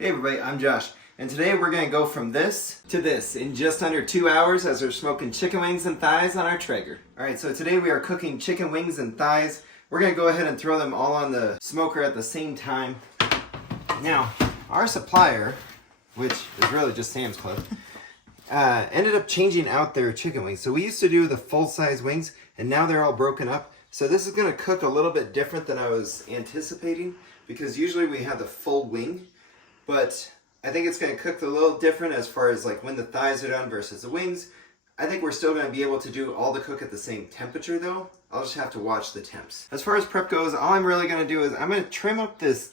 Hey everybody, I'm Josh, and today we're going to go from this to this in just under 2 hours as we're smoking chicken wings and thighs on our Traeger. Alright, so today we are cooking chicken wings and thighs. We're going to go ahead and throw them all on the smoker at the same time. Now, our supplier, which is really just Sam's Club, ended up changing out their chicken wings. So we used to do the full-size wings, and now they're all broken up. So this is going to cook a little bit different than I was anticipating, because usually we have the full wing, but I think it's going to cook a little different as far as like when the thighs are done versus the wings. I think we're still going to be able to do all the cook at the same temperature though. I'll just have to watch the temps. As far as prep goes, all I'm really going to do is I'm going to trim up this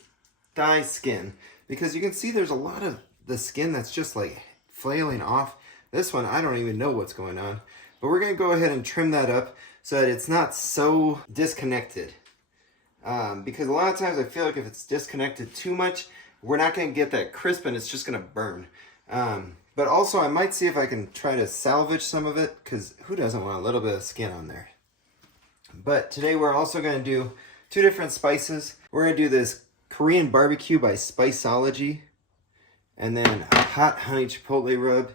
thigh skin, because you can see there's a lot of the skin that's just like flailing off. This one, I don't even know what's going on, but we're going to go ahead and trim that up so that it's not so disconnected. Because a lot of times I feel like if it's disconnected too much, we're not going to get that crisp and it's just going to burn. But also I might see if I can try to salvage some of it, because who doesn't want a little bit of skin on there? But today we're also going to do two different spices. We're going to do this Korean barbecue by Spiceology, and then a hot honey chipotle rub.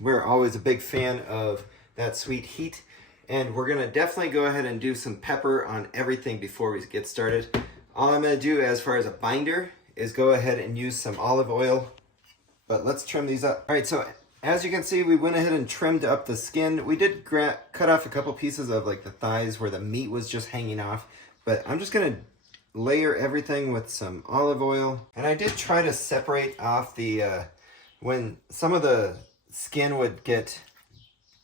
We're always a big fan of that sweet heat. And we're going to definitely go ahead and do some pepper on everything before we get started. All I'm going to do as far as a binder is go ahead and use some olive oil. But let's trim these up. Alright, so as you can see, we went ahead and trimmed up the skin. We did cut off a couple pieces of like the thighs where the meat was just hanging off. But I'm just going to layer everything with some olive oil. And I did try to separate off the, when some of the skin would get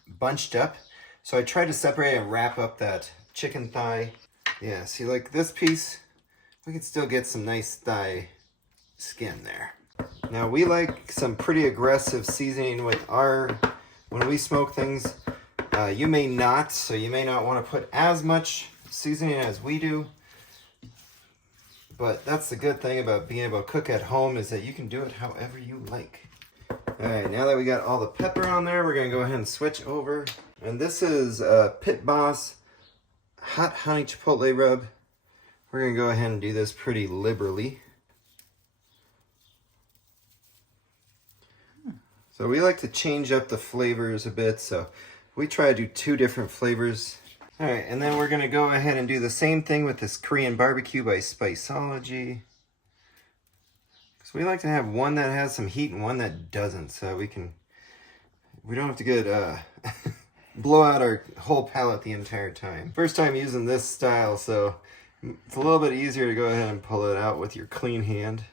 bunched up. So I tried to separate and wrap up that chicken thigh. Yeah, see, like this piece, we can still get some nice thigh skin there. Now we like some pretty aggressive seasoning with when we smoke things. You may not, so you may not want to put as much seasoning as we do. But that's the good thing about being able to cook at home, is that you can do it however you like. Alright, now that we got all the pepper on there, we're going to go ahead and switch over. And this is Pit Boss Hot Honey Chipotle Rub. We're going to go ahead and do this pretty liberally. So we like to change up the flavors a bit, so we try to do two different flavors. Alright, and then we're going to go ahead and do the same thing with this Korean barbecue by Spiceology. Because we like to have one that has some heat and one that doesn't, so we don't have to get blow out our whole palette the entire time. First time using this style, so it's a little bit easier to go ahead and pull it out with your clean hand.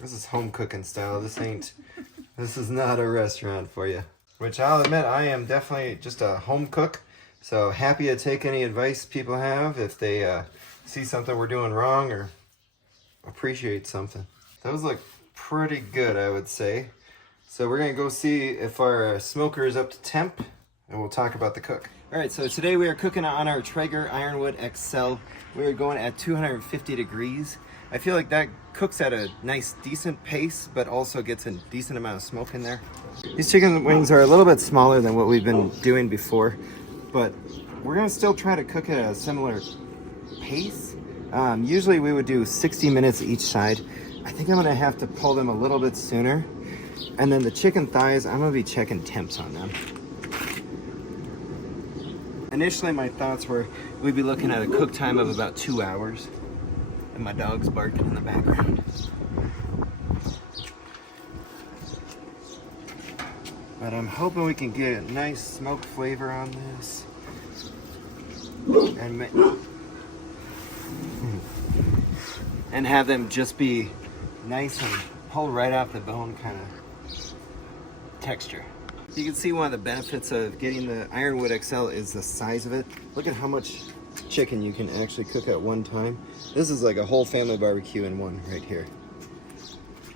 This is home cooking style. This is not a restaurant for you. Which I'll admit, I am definitely just a home cook, so happy to take any advice people have if they see something we're doing wrong or appreciate something. Those look pretty good, I would say. So we're going to go see if our smoker is up to temp, and we'll talk about the cook. Alright, so today we are cooking on our Traeger Ironwood XL. We are going at 250 degrees. I feel like that cooks at a nice, decent pace, but also gets a decent amount of smoke in there. These chicken wings are a little bit smaller than what we've been doing before, but we're going to still try to cook at a similar pace. Usually we would do 60 minutes each side. I think I'm going to have to pull them a little bit sooner. And then the chicken thighs, I'm going to be checking temps on them. Initially my thoughts were we'd be looking at a cook time of about 2 hours. And my dog's barking in the background. But I'm hoping we can get a nice smoke flavor on this. And have them just be nice and pull right off the bone kind of texture. You can see one of the benefits of getting the Ironwood XL is the size of it. Look at how much chicken you can actually cook at one time. This is like a whole family barbecue in one right here.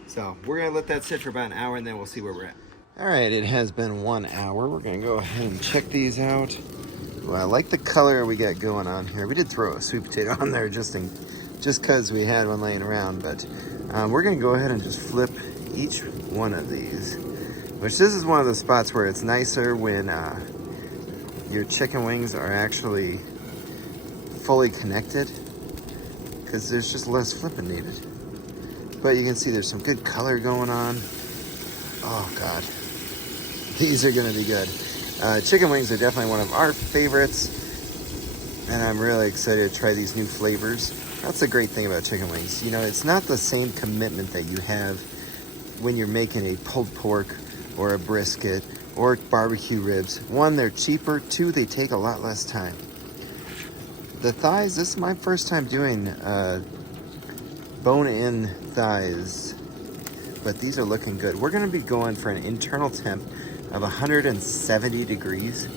So we're gonna let that sit for about an hour and then we'll see where we're at. All right, it has been 1 hour. We're gonna go ahead and check these out. Well, I like the color we got going on here. We did throw a sweet potato on there just because we had one laying around, but we're gonna go ahead and just flip each one of these. Which this is one of the spots where it's nicer when your chicken wings are actually fully connected, because there's just less flipping needed. But you can see there's some good color going on. Oh God, these are gonna be good. Chicken wings are definitely one of our favorites, and I'm really excited to try these new flavors. That's the great thing about chicken wings. You know, it's not the same commitment that you have when you're making a pulled pork or a brisket or barbecue ribs. One, they're cheaper. Two, they take a lot less time. The thighs, this is my first time doing bone-in thighs, but these are looking good. We're gonna be going for an internal temp of 170 degrees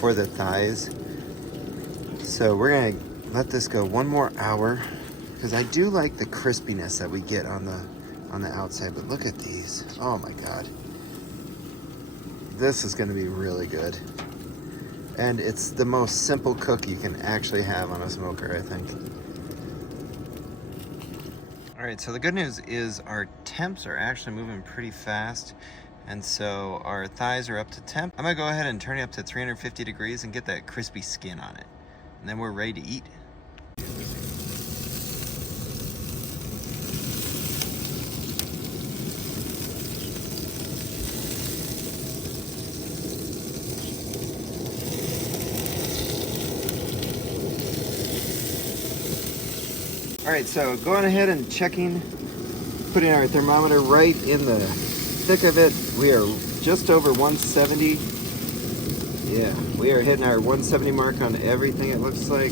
for the thighs. So we're gonna let this go one more hour, because I do like the crispiness that we get on the outside. But look at these. Oh my God. This is gonna be really good. And it's the most simple cook you can actually have on a smoker, I think. All right, so the good news is our temps are actually moving pretty fast. And so our thighs are up to temp. I'm gonna go ahead and turn it up to 350 degrees and get that crispy skin on it. And then we're ready to eat. All right, so going ahead and checking, putting our thermometer right in the thick of it. We are just over 170. Yeah, we are hitting our 170 mark on everything, it looks like.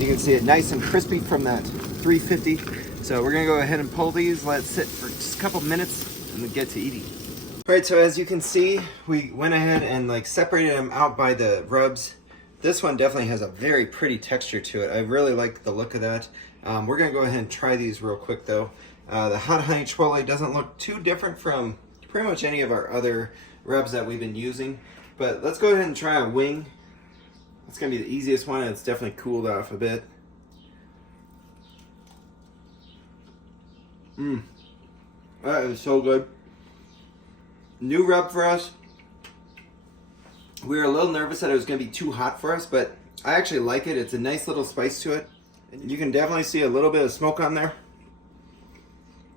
You can see it nice and crispy from that 350. So we're gonna go ahead and pull these, let it sit for just a couple minutes, and then get to eating. All right, so as you can see, we went ahead and like separated them out by the rubs. This one definitely has a very pretty texture to it. I really like the look of that. We're gonna go ahead and try these real quick though. The hot honey chipotle doesn't look too different from pretty much any of our other rubs that we've been using. But let's go ahead and try a wing. It's gonna be the easiest one, and it's definitely cooled off a bit. That is so good. New rub for us. We were a little nervous that it was going to be too hot for us, but I actually like it. It's a nice little spice to it. You can definitely see a little bit of smoke on there,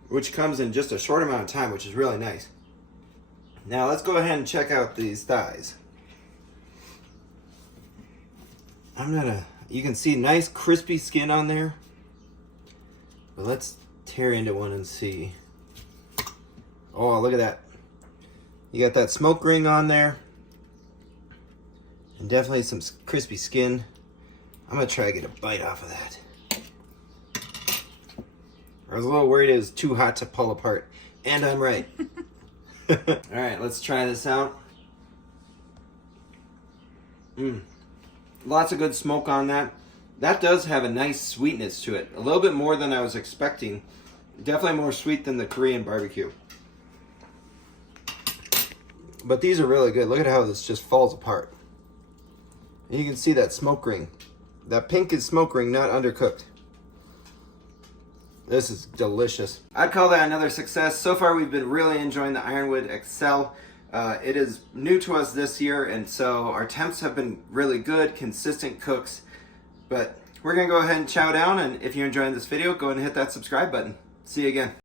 which comes in just a short amount of time, which is really nice. Now let's go ahead and check out these thighs. You can see nice crispy skin on there. But let's tear into one and see. Oh, look at that. You got that smoke ring on there. And definitely some crispy skin. I'm gonna try to get a bite off of that. I was a little worried it was too hot to pull apart. And I'm right. All right, let's try this out. Lots of good smoke on that. That does have a nice sweetness to it. A little bit more than I was expecting. Definitely more sweet than the Korean barbecue. But these are really good. Look at how this just falls apart. And you can see that smoke ring. That pink is smoke ring, not undercooked. This is delicious. I'd call that another success. So far we've been really enjoying the Ironwood XL. It is new to us this year, and so our temps have been really good, consistent cooks. But we're gonna go ahead and chow down, and if you're enjoying this video, go ahead and hit that subscribe button. See you again.